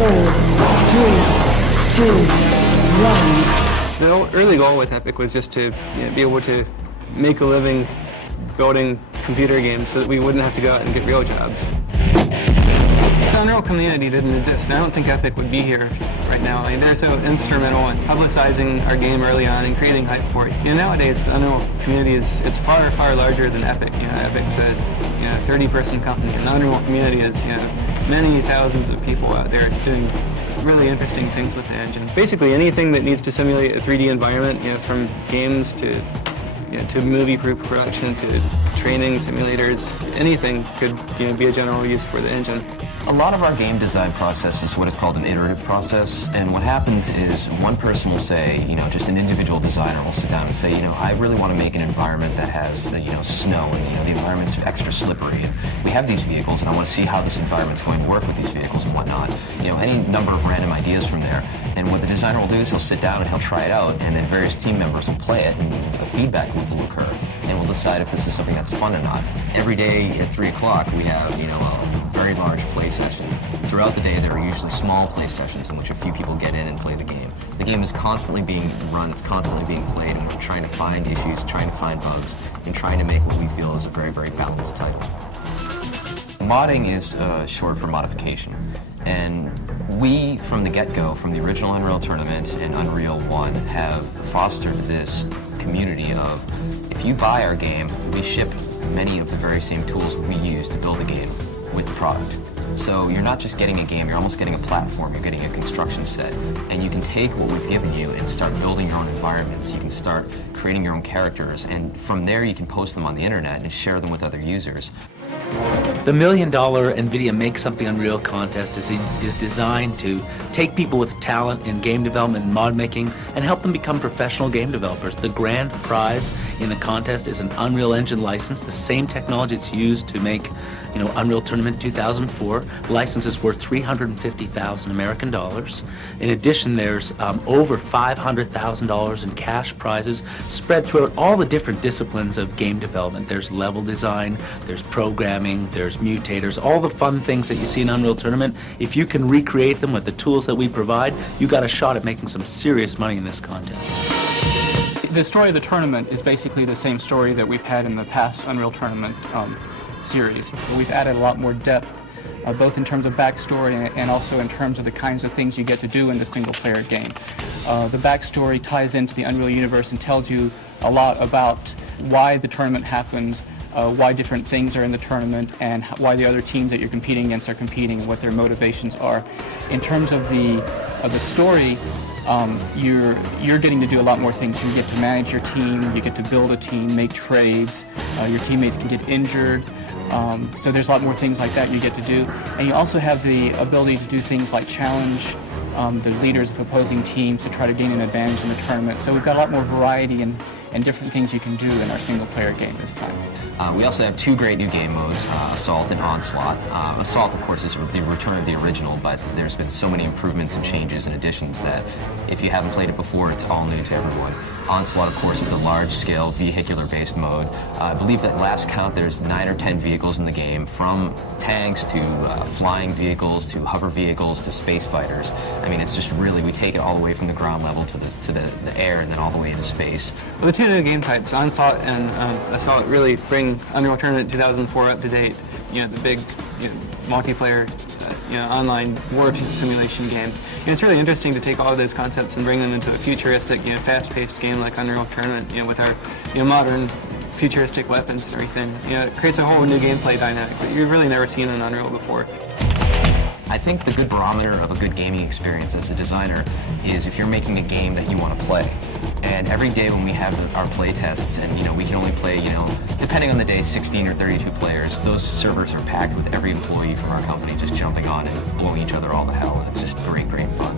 2, 1. The early goal with Epic was just to be able to make a living building computer games so that we wouldn't have to go out and get real jobs. The Unreal community didn't exist, and I don't think Epic would be here right now. I mean, they're so instrumental in publicizing our game early on and creating hype for it. Nowadays, the Unreal community it's far, far larger than Epic. Epic's a 30-person company, and the Unreal community is many thousands of people out there doing really interesting things with the engine. Basically, anything that needs to simulate a 3D environment, from games to movie-proof production to training simulators, anything could be a general use for the engine. A lot of our game design process is what is called an iterative process, and what happens is one person will say, just an individual designer will sit down and say, I really want to make an environment that has, snow, and the environment's extra slippery. And we have these vehicles, and I want to see how this environment's going to work with these vehicles and whatnot. Any number of random ideas from there. And what the designer will do is he'll sit down and he'll try it out, and then various team members will play it, and a feedback loop will occur, and we'll decide if this is something that's fun or not. Every day at 3 o'clock, we have, a very large play session. Throughout the day, there are usually small play sessions in which a few people get in and play the game. The game is constantly being run, it's constantly being played, and we're trying to find issues, trying to find bugs, and trying to make what we feel is a very, very balanced title. Modding is short for modification. And we, from the get-go, from the original Unreal Tournament and Unreal 1, have fostered this community of, if you buy our game, we ship many of the very same tools we use to build a game with the product. So you're not just getting a game, you're almost getting a platform, you're getting a construction set. And you can take what we've given you and start building your own environments. You can start creating your own characters, and from there you can post them on the internet and share them with other users. The $1 million NVIDIA Make Something Unreal contest is designed to take people with talent in game development and mod making and help them become professional game developers. The grand prize in the contest is an Unreal Engine license, the same technology that's used to make Unreal Tournament 2004. The license is worth $350,000 American dollars. In addition, there's over $500,000 in cash prizes spread throughout all the different disciplines of game development. There's level design, there's programming, there's mutators, all the fun things that you see in Unreal Tournament. If you can recreate them with the tools that we provide, you got a shot at making some serious money in this contest. The story of the tournament is basically the same story that we've had in the past Unreal Tournament series. We've added a lot more depth, both in terms of backstory and also in terms of the kinds of things you get to do in the single-player game. The backstory ties into the Unreal universe and tells you a lot about why the tournament happens, why different things are in the tournament, and why the other teams that you're competing against are competing and what their motivations are. In terms of the story, you're getting to do a lot more things. You get to manage your team, you get to build a team, make trades, your teammates can get injured. So there's a lot more things like that you get to do. And you also have the ability to do things like challenge the leaders of opposing teams to try to gain an advantage in the tournament. So we've got a lot more variety and different things you can do in our single-player game this time. We also have 2 great new game modes, Assault and Onslaught. Assault, of course, is the return of the original, but there's been so many improvements and changes and additions that if you haven't played it before, it's all new to everyone. Onslaught, of course, is the large-scale vehicular-based mode. I believe that last count there's 9 or 10 vehicles in the game, from tanks to flying vehicles to hover vehicles to space fighters. I mean, it's just really, we take it all the way from the ground level to the air and then all the way into space. Well, the 2 new game types, Onslaught and Assault, really bring Unreal Tournament 2004 up to date. The big multiplayer online war simulation game. And it's really interesting to take all of those concepts and bring them into a futuristic, fast-paced game like Unreal Tournament, with our modern futuristic weapons and everything. It creates a whole new gameplay dynamic that you've really never seen in Unreal before. I think the good barometer of a good gaming experience as a designer is if you're making a game that you want to play. And every day when we have our play tests, and we can only play, depending on the day, 16 or 32 players, those servers are packed with every employee from our company just jumping on and blowing each other all to hell. It's just great, great fun.